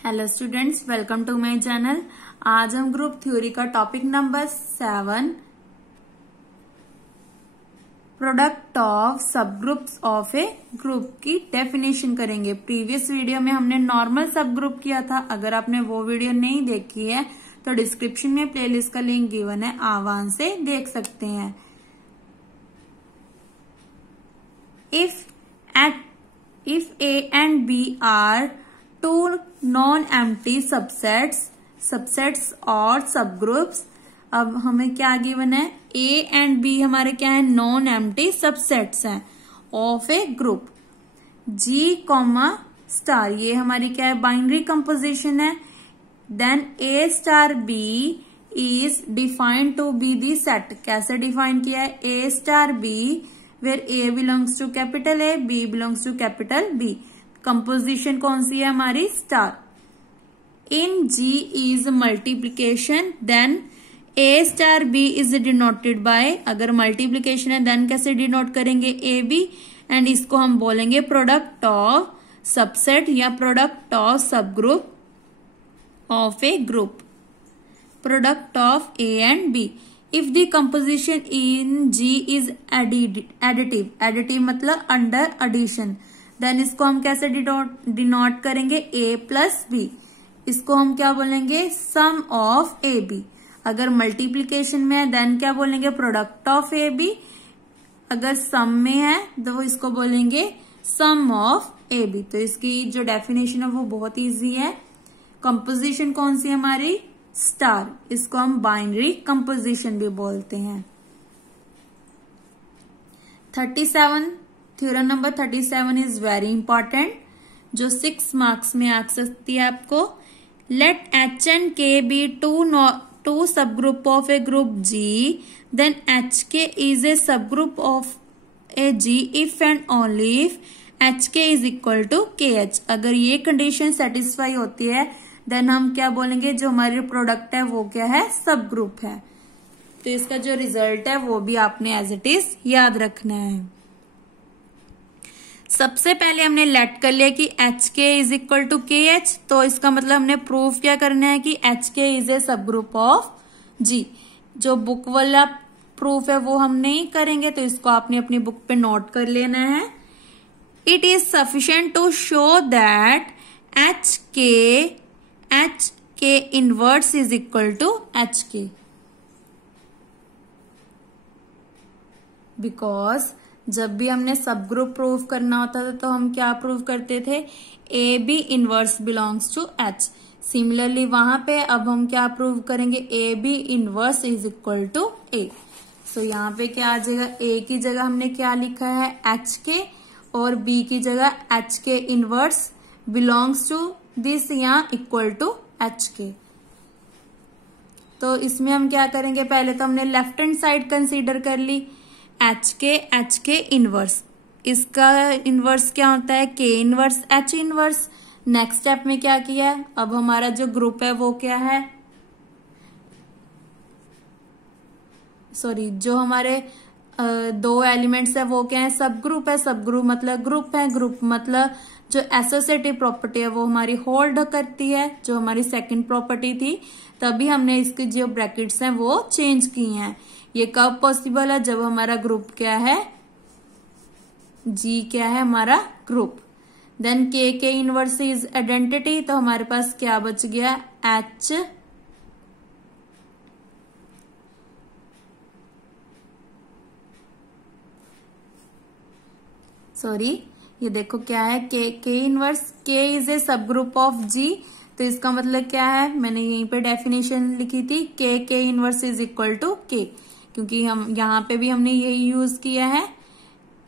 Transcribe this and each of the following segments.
Hello students, welcome to my channel. आज हम group theory का topic number 7 product of sub groups of a group की definition करेंगे। Previous video में हमने नॉर्मल सब ग्रुप किया था। अगर आपने वो वीडियो नहीं देखी है तो डिस्क्रिप्शन में प्लेलिस्ट का लिंक गिवन है, आप वहां से देख सकते हैं। If A and B are two non-empty subsets और subgroups, अब हमें क्या गिवन है, A and B हमारे क्या है, नॉन एम्प्टी सबसेट्स हैं of a group. G, star ये हमारी क्या है, बाइनरी कंपोजिशन है। Then A star B is defined to be the set. कैसे डिफाइन किया है, A star B where A belongs to capital A, B belongs to capital B। Composition कौन सी है हमारी, star. In G is multiplication, then A star B is denoted by, अगर multiplication है then कैसे denote करेंगे, AB, and इसको हम बोलेंगे प्रोडक्ट ऑफ सबसेट या प्रोडक्ट ऑफ सब group of a group, product of A and B। If the composition in G is additive मतलब अंडर addition, then इसको हम कैसे डिनोट करेंगे, A प्लस B। इसको हम क्या बोलेंगे, सम ऑफ ए बी। अगर मल्टीप्लीकेशन में है देन क्या बोलेंगे, प्रोडक्ट ऑफ ए बी। अगर सम में है तो इसको बोलेंगे सम ऑफ ए बी। तो इसकी जो डेफिनेशन है वो बहुत इजी है। कंपोजिशन कौन सी है हमारी, स्टार। इसको हम बाइनरी कंपोजिशन भी बोलते हैं। 37 theorem number 37 is very important, जो 6 मार्क्स में आ सकती है आपको। Let H and K be two sub group of a group G, then H K is a सब group of a G if and only if H K is equal to K H. अगर ये condition satisfy होती है then हम क्या बोलेंगे, जो हमारी प्रोडक्ट है वो क्या है, सब ग्रुप है। तो इसका जो रिजल्ट है वो भी आपने एज इट इज याद रखना है। सबसे पहले हमने लेट कर लिया कि H K is equal to K H, तो इसका मतलब हमने प्रूफ क्या करना है कि एच के इज ए सब ग्रुप ऑफ जी। जो बुक वाला प्रूफ है वो हम नहीं करेंगे, तो इसको आपने अपनी बुक पे नोट कर लेना है। It is sufficient to show that H K inverse is equal to H K, because जब भी हमने सब ग्रुप प्रूव करना होता था तो हम क्या प्रूव करते थे, A B inverse belongs to H. Similarly वहां पे अब हम क्या प्रूव करेंगे, A B inverse is equal to A. So यहाँ पे क्या आ जाएगा, ए की जगह हमने क्या लिखा है, एच के, और बी की जगह H K inverse belongs to this या इक्वल टू एच के। तो इसमें हम क्या करेंगे, पहले तो हमने लेफ्ट हैंड साइड कंसीडर कर ली, एच के इनवर्स। इसका इनवर्स क्या होता है, के inverse H inverse. Next step में क्या किया, अब हमारा जो ग्रुप है वो क्या है, सॉरी जो हमारे दो एलिमेंट्स है वो क्या है, सब ग्रुप है। सब ग्रुप मतलब ग्रुप है, ग्रुप मतलब जो एसोसिएटिव प्रॉपर्टी है वो हमारी होल्ड करती है, जो हमारी सेकंड प्रॉपर्टी थी। तभी हमने इसके जो ब्रैकेट्स हैं वो चेंज की हैं। ये कब पॉसिबल है, जब हमारा ग्रुप क्या है, जी क्या है हमारा ग्रुप। देन के इनवर्स इज आइडेंटिटी, तो हमारे पास क्या बच गया, एच ये देखो क्या है, के इनवर्स, के इज ए सब ग्रुप ऑफ जी। तो इसका मतलब क्या है, मैंने यहीं पे डेफिनेशन लिखी थी, के इनवर्स इज इक्वल टू के, क्योंकि हम यहाँ पे भी हमने यही यूज किया है।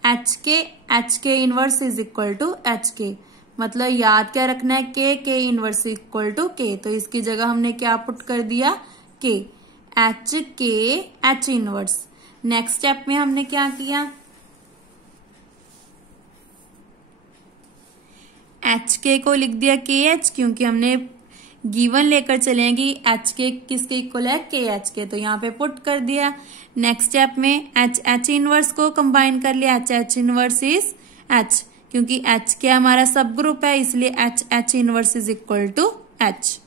H K inverse is equal to H K, मतलब याद क्या रखना है, के इनवर्स इक्वल टू के। तो इसकी जगह हमने क्या पुट कर दिया, के एच इनवर्स। नेक्स्ट स्टेप में हमने क्या किया, एच के को लिख दिया के एच, क्योंकि हमने गिवन लेकर चले कि एच के किसके इक्वल है, के एच के, तो यहाँ पे पुट कर दिया। नेक्स्ट स्टेप में एच इनवर्स को कंबाइन कर लिया, एच इनवर्स इज एच, क्योंकि एच क्या हमारा सब ग्रुप है, इसलिए H inverse is equal to H,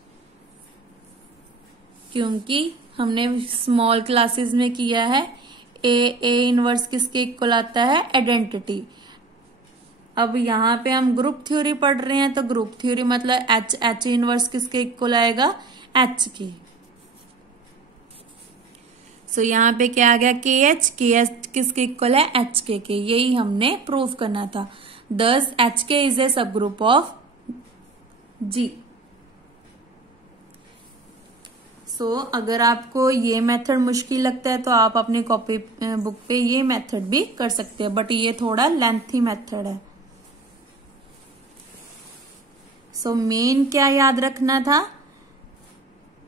क्योंकि हमने स्मॉल क्लासेस में किया है ए इनवर्स किसके इक्वल आता है, आइडेंटिटी। अब यहाँ पे हम ग्रुप थ्योरी पढ़ रहे हैं, तो ग्रुप थ्योरी मतलब एच इनवर्स किसके इक्वल आएगा, एच के। सो यहाँ पे क्या आ गया, के एच किसके इक्वल है, एच के। यही हमने प्रूव करना था। दस एच के इज ए सब ग्रुप ऑफ जी। सो अगर आपको ये मेथड मुश्किल लगता है तो आप अपनी कॉपी बुक पे ये मेथड भी कर सकते हैं, बट ये थोड़ा लेंथी मेथड है। सो मेन क्या याद रखना था,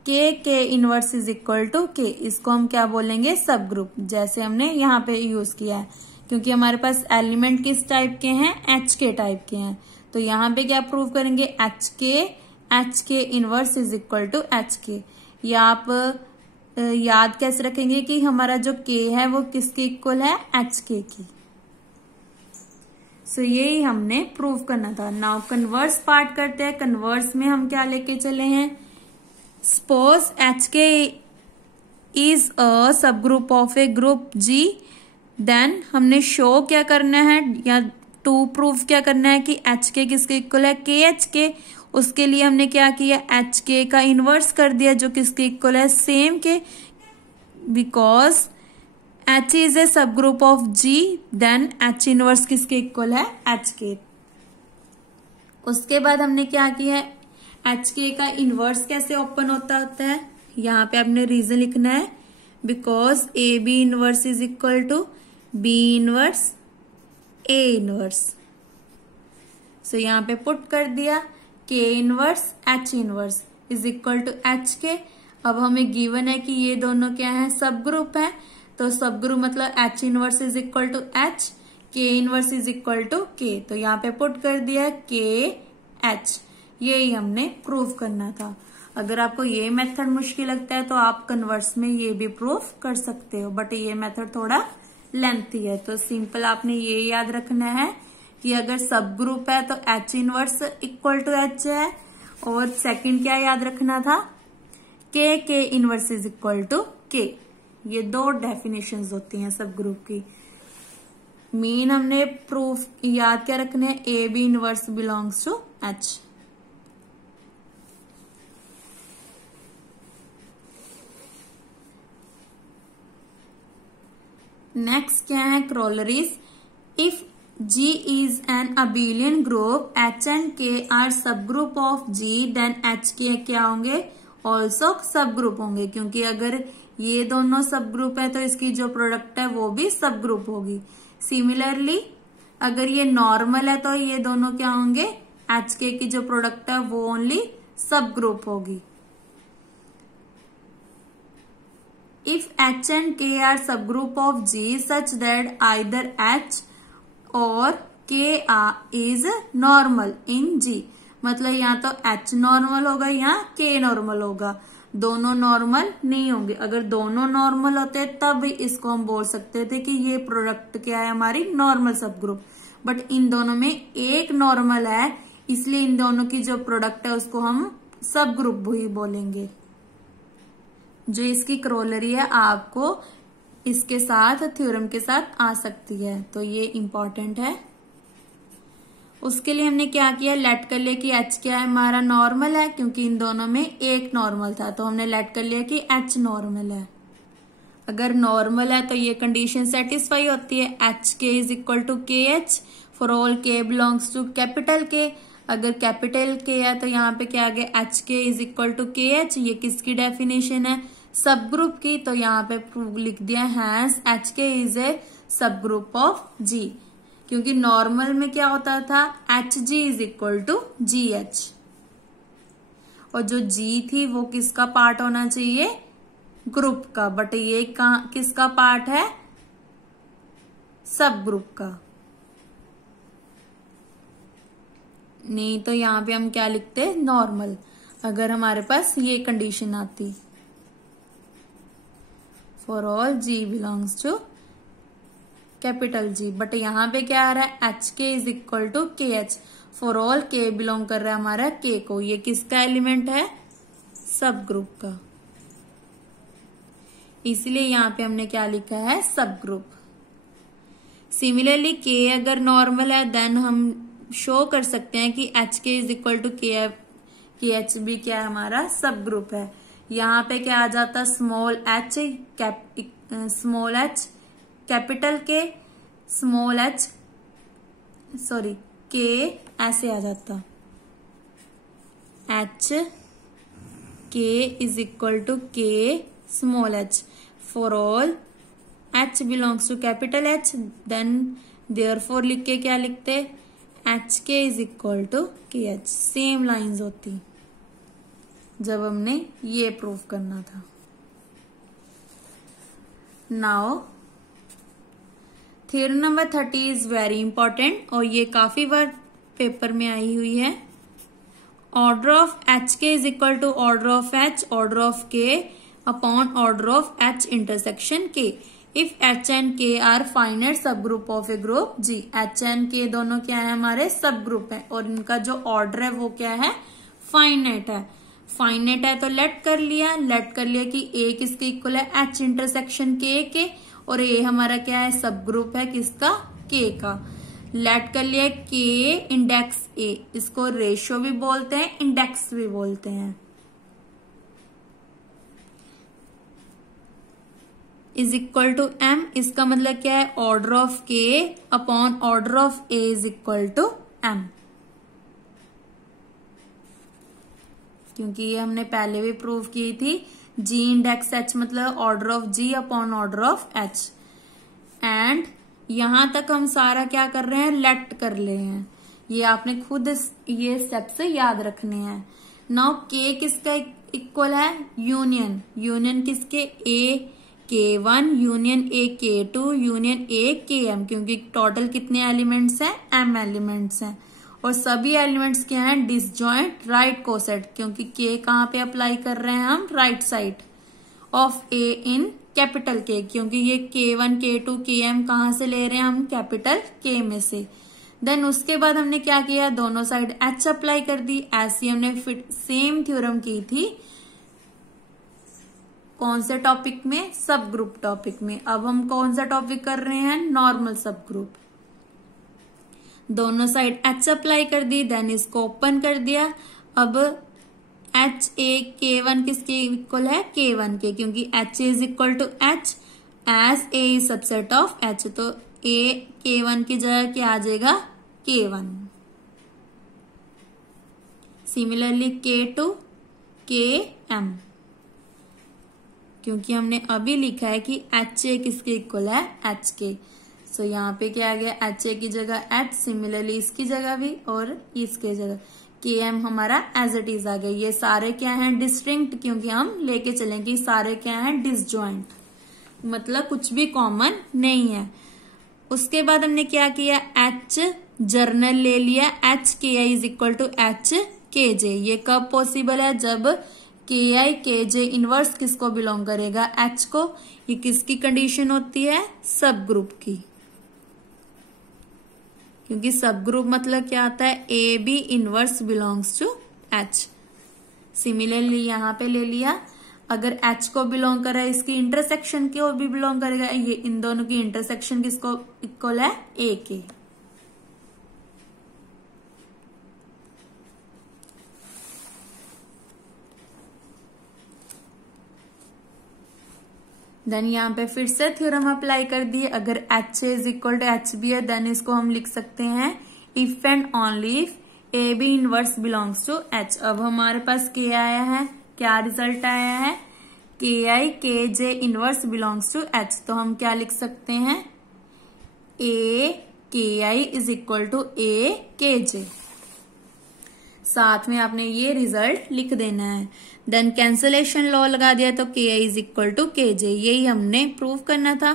के इनवर्स इज इक्वल टू के, इसको हम क्या बोलेंगे, सब ग्रुप, जैसे हमने यहाँ पे यूज किया है। क्योंकि हमारे पास एलिमेंट किस टाइप के हैं, एच के टाइप के हैं, तो यहाँ पे क्या प्रूव करेंगे, H K inverse is equal to H K. या आप याद कैसे रखेंगे कि हमारा जो के है वो किसके इक्वल है, एच के की। सो यही हमने प्रूव करना था। नाउ कन्वर्स पार्ट करते हैं। कन्वर्स में हम क्या लेके चले हैं, suppose H K is a sub group of a group G, then हमने शो क्या करना है या टू प्रूफ क्या करना है कि एच के किसके इक्वल है, के एच के। उसके लिए हमने क्या किया, एच के का इनवर्स कर दिया जो किसके इक्वल है, सेम के, बिकॉज एच इज ए सब group of G, then H inverse किसके इक्वल है, एच के। उसके बाद हमने क्या किया, एच के का इनवर्स कैसे ओपन होता है, यहाँ पे आपने रीजन लिखना है, because A B inverse is equal to B inverse A inverse. So यहाँ पे पुट कर दिया, K inverse H inverse is equal to H K. अब हमें गिवन है कि ये दोनों क्या है, सब ग्रुप है, तो सब ग्रुप मतलब H inverse is equal to H, K inverse is equal to K. तो यहाँ पे पुट कर दिया के एच। यही हमने प्रूव करना था। अगर आपको ये मेथड मुश्किल लगता है तो आप कन्वर्स में ये भी प्रूव कर सकते हो, बट ये मेथड थोड़ा लेंथी है। तो सिंपल आपने ये याद रखना है कि अगर सब ग्रुप है तो H inverse equal to H है, और सेकंड क्या याद रखना था, के इनवर्स इज इक्वल टू के। ये दो डेफिनेशंस होती हैं सब ग्रुप की। मेन हमने प्रूफ याद क्या रखना है, A B inverse belongs to H. Next क्या है, corollaries. If G is an abelian group, H and K are subgroup of G, then H K क्या होंगे, also subgroup होंगे, क्योंकि अगर ये दोनों सबग्रुप है तो इसकी जो प्रोडक्ट है वो भी सबग्रुप होगी। सिमिलरली अगर ये नॉर्मल है तो ये दोनों क्या होंगे, H K की जो प्रोडक्ट है वो ओनली सबग्रुप होगी। If H and K are subgroup of G such that either H और K is normal in G, मतलब यहाँ तो H नॉर्मल होगा या K नॉर्मल होगा, दोनों नॉर्मल नहीं होंगे। अगर दोनों नॉर्मल होते तब इसको हम बोल सकते थे कि ये प्रोडक्ट क्या है, हमारी नॉर्मल सब ग्रुप। बट इन दोनों में एक नॉर्मल है, इसलिए इन दोनों की जो प्रोडक्ट है उसको हम सब ग्रुप ही बोलेंगे। जो इसकी क्रोलरी है आपको इसके साथ थ्योरम के साथ आ सकती है, तो ये इंपॉर्टेंट है। उसके लिए हमने क्या किया, लेट कर लिया कि एच क्या है, हमारा नॉर्मल है, क्योंकि इन दोनों में एक नॉर्मल था, तो हमने लेट कर लिया कि एच नॉर्मल है। अगर नॉर्मल है तो ये कंडीशन सेटिस्फाई होती है, H K is equal to K H for all के बिलोंग्स टू कैपिटल के। अगर कैपिटल के है तो यहाँ पे क्या आ गया, H K is equal to K H. ये किसकी डेफिनेशन है, सब ग्रुप की, तो यहाँ पे लिख दिया hence H K is a सब ग्रुप ऑफ जी। क्योंकि नॉर्मल में क्या होता था, H G is equal to G H, और जो जी थी वो किसका पार्ट होना चाहिए, ग्रुप का, बट ये किसका पार्ट है, सब ग्रुप का। नहीं तो यहाँ पे हम क्या लिखते, नॉर्मल, अगर हमारे पास ये कंडीशन आती, for all G belongs to capital G. But यहाँ पे क्या आ रहा है, H K is equal to K H for all K belong कर रहा है हमारा के को। ये किसका एलिमेंट है? सब ग्रुप का, इसलिए यहां पे हमने क्या लिखा है? सब ग्रुप। सिमिलरली के अगर नॉर्मल है देन हम शो कर सकते हैं कि H K is equal to K H भी क्या है? हमारा सब ग्रुप है। यहाँ पे क्या आ जाता? Small H capital K, small H sorry K ऐसे आ जाता, H K is equal to K small H for all H belongs to capital H, then therefore लिख के क्या लिखते? H K is equal to K H. Same lines होती जब हमने ये प्रूव करना था। Now theorem number 30 is very important और ये काफी बार पेपर में आई हुई है। Order of H K is equal to order of H order of K upon order of H intersection K if H and K are finite sub group of a group G. H and K दोनों क्या है? हमारे सब group है और इनका जो order है वो क्या है? फाइनाइट है। फाइनाइट है तो लेट कर लिया कि ए किसके इक्वल है? एच इंटरसेक्शन के और ए हमारा क्या है? सब ग्रुप है किसका? के का। लेट कर लिया के इंडेक्स ए, इसको रेशियो भी बोलते हैं, इंडेक्स भी बोलते हैं। इज इक्वल टू एम, इसका मतलब क्या है? Order of K upon order of A is equal to M, क्योंकि ये हमने पहले भी प्रूव की थी। जी इंडेक्स एच मतलब order of G upon order of H. And यहां तक हम सारा क्या कर रहे हैं? लेट कर रहे हैं। ये आपने खुद ये स्टेप से याद रखने हैं। नाउ के किसका इक्वल है? यूनियन। यूनियन किसके? ए K1 union A K2 union A Km, क्योंकि टोटल कितने एलिमेंट्स हैं? m एलिमेंट्स हैं और सभी एलिमेंट्स क्या हैं? डिसजॉइंट राइट कोसेट, क्योंकि K कहाँ पे अप्लाई कर रहे हैं हम? Right side of A in capital K, क्योंकि ये K1 K2 Km कहाँ से ले रहे हैं हम? कैपिटल K में से। देन उसके बाद हमने क्या किया? दोनों साइड H अप्लाई कर दी। ऐसी हमने फिर सेम थ्योरम की थी कौन से टॉपिक में? सब ग्रुप टॉपिक में। अब हम कौन सा टॉपिक कर रहे हैं? नॉर्मल सब ग्रुप। दोनों साइड H अप्लाई कर दी, देन इसको ओपन कर दिया। अब H ए K1 किसके इक्वल है? K1 के, क्योंकि H is equal to H as A is subset of H, तो A K1 की जगह क्या आ जाएगा? K1। सिमिलरली K2 Km, क्योंकि हमने अभी लिखा है कि एच ए किसके इक्वल है? एच के। सो यहाँ पे क्या आ गया? एच ए की जगह एच, सिमिलरली इसकी जगह भी और इसके जगह के एम हमारा एज इट इज आ गया। ये सारे क्या हैं? डिस्टिंक्ट, क्योंकि हम लेके चलेंगे सारे क्या हैं? डिसजॉइंट, मतलब कुछ भी कॉमन नहीं है। उसके बाद हमने क्या किया? एच जर्नल ले लिया, एच के I is equal to H के जे। ये कब पॉसिबल है? जब के आई के जे इनवर्स किसको बिलोंग करेगा? एच को। ये किसकी कंडीशन होती है? सब ग्रुप की, क्योंकि सब ग्रुप मतलब क्या आता है? A B inverse belongs to H. Similarly यहां पे ले लिया, अगर एच को बिलोंग कर रहा है इसकी इंटरसेक्शन की ओर भी बिलोंग करेगा। ये इन दोनों की इंटरसेक्शन किसको इक्वल है? ए के। देन यहाँ पे फिर से थ्योरम अप्लाई कर दिए। अगर H is equal to H B है देन इसको हम लिख सकते हैं if and only if A B inverse belongs to H. अब हमारे पास के आया है, क्या रिजल्ट आया है? के आई के जे इनवर्स बिलोंग्स टू एच। तो हम क्या लिख सकते हैं? ए के आई इज इक्वल टू ए के जे। साथ में आपने ये रिजल्ट लिख देना है। देन कैंसलेशन लॉ लगा दिया तो के आई इज इक्वल टू के जे। यही हमने प्रूव करना था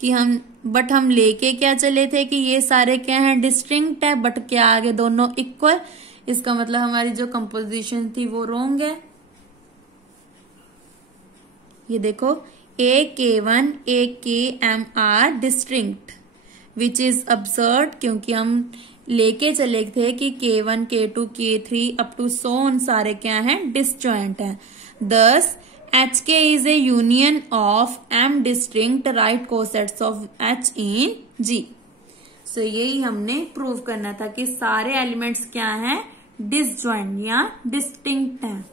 कि हम लेके क्या चले थे कि ये सारे क्या हैं? डिस्टिंक्ट है, बट क्या आगे दोनों इक्वल। इसका मतलब हमारी जो कंपोजिशन थी वो रॉन्ग है। ये देखो, A K1 A Km are distinct, which is absurd, क्योंकि हम लेके चले थे कि K1, K2, K3 up to so on सारे क्या हैं, डिसजॉइंट हैं। Thus HK is a union of M distinct right cosets of H in G। सो यही हमने प्रूव करना था कि सारे एलिमेंट्स क्या हैं, डिसजॉइंट या डिस्टिंक्ट हैं।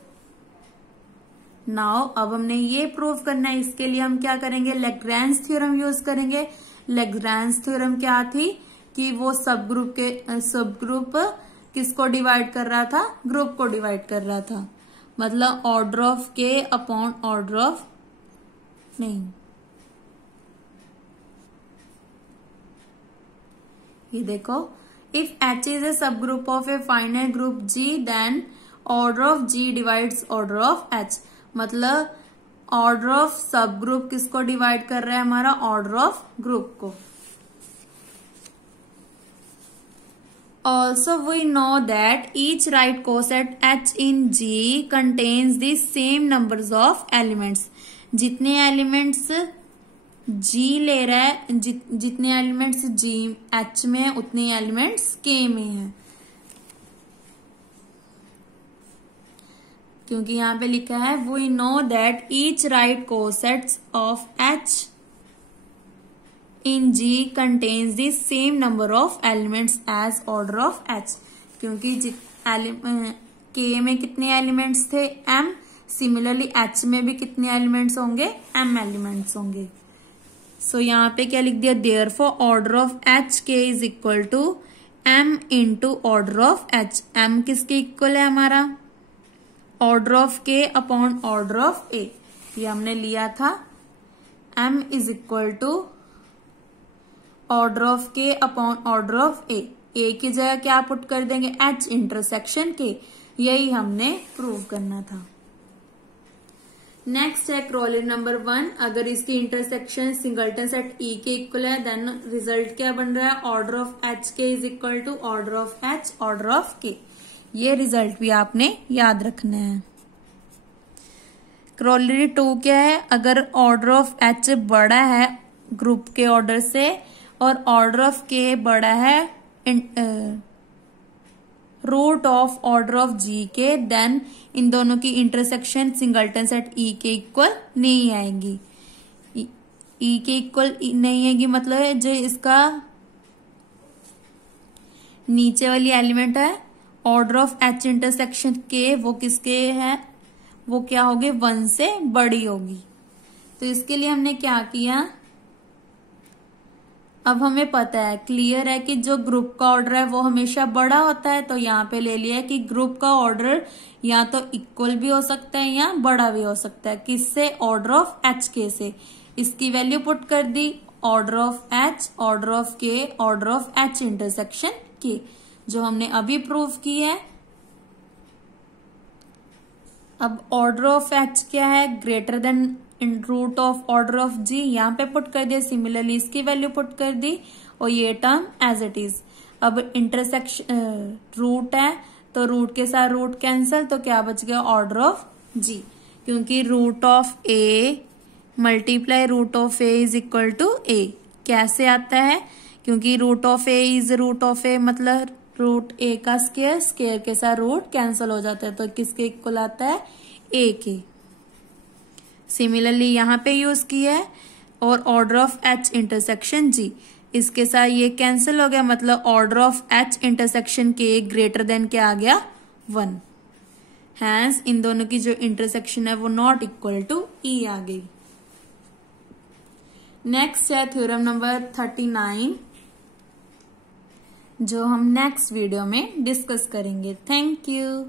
नाउ अब हमने ये प्रूव करना है, इसके लिए हम क्या करेंगे, लैग्रेंज थ्योरम यूज करेंगे। लैग्रेंज थ्योरम क्या थी कि वो सब ग्रुप किसको डिवाइड कर रहा था, ग्रुप को डिवाइड कर रहा था। मतलब order of K upon order of नहीं, ये देखो, इफ H इज ए सब group of a finite group G then order of G divides order of H। मतलब ऑर्डर ऑफ सब ग्रुप किसको डिवाइड कर रहा है, हमारा ऑर्डर ऑफ ग्रुप को। Also we know that each right coset H in G contains the same numbers of elements। जितने elements G ले रहा है, जितने एलिमेंट्स G H में है उतने एलिमेंट्स K में है। क्योंकि यहाँ पे लिखा है we know that each right cosets of H in G contains the same number of elements as order of H। क्योंकि K में कितने एलिमेंट्स थे, M। सिमिलरली H में भी कितने एलिमेंट्स होंगे, M एलिमेंट्स होंगे। सो यहाँ पे क्या लिख दिया, therefore order of HK is equal to M into order of H। M किसके इक्वल है, हमारा order of K upon order of A। ये हमने लिया था M is equal to order of K upon order of A। A की जगह क्या पुट कर देंगे, H इंटरसेक्शन K। यही हमने प्रूव करना था। नेक्स्ट है क्रोलेरी नंबर 1। अगर इसकी इंटरसेक्शन सिंगल्टन सेट E के इक्वल है देन रिजल्ट क्या बन रहा है, order of HK is equal to order of H order of K। ये रिजल्ट भी आपने याद रखना है। क्रोलेरी 2 क्या है, अगर ऑर्डर ऑफ H बड़ा है ग्रुप के ऑर्डर से और ऑर्डर ऑफ K बड़ा है root of order of G के, देन इन दोनों की इंटरसेक्शन सिंगल्टन सेट E के इक्वल नहीं आएगी। E के इक्वल नहीं आएगी मतलब जो इसका नीचे वाली एलिमेंट है order of H intersection K, वो किसके है, वो क्या होगी, 1 से बड़ी होगी। तो इसके लिए हमने क्या किया, अब हमें पता है, क्लियर है कि जो ग्रुप का ऑर्डर है वो हमेशा बड़ा होता है। तो यहाँ पे ले लिया कि ग्रुप का ऑर्डर या तो इक्वल भी हो सकता है या बड़ा भी हो सकता है। किससे, ऑर्डर ऑफ HK से। इसकी वैल्यू पुट कर दी, order of H order of K order of H intersection K, जो हमने अभी प्रूव की है। अब ऑर्डर ऑफ H क्या है, greater than root of order of G, यहाँ पे पुट कर दिया। सिमिलरली इसकी वैल्यू पुट कर दी और ये टर्म एज इट इज। अब इंटरसेक्शन रूट है तो रूट के साथ रूट कैंसिल, तो क्या बच गया, ऑर्डर ऑफ G। क्योंकि root of A multiply root of A is equal to A। कैसे आता है, क्योंकि root of A is root of A, मतलब रूट A का स्क्वायर, स्क्वायर के साथ रूट कैंसिल हो जाता है, तो किसके इक्वल आता है, A के। सिमिलरली यहाँ पे यूज किया है। और order of H intersection G, इसके साथ ये कैंसिल हो गया, मतलब order of H intersection K greater than क्या आ गया, 1। हैंस इन दोनों की जो इंटरसेक्शन है वो नॉट इक्वल टू E आ गई। नेक्स्ट है थ्योरम नंबर 39, जो हम नेक्स्ट वीडियो में डिस्कस करेंगे। Thank you.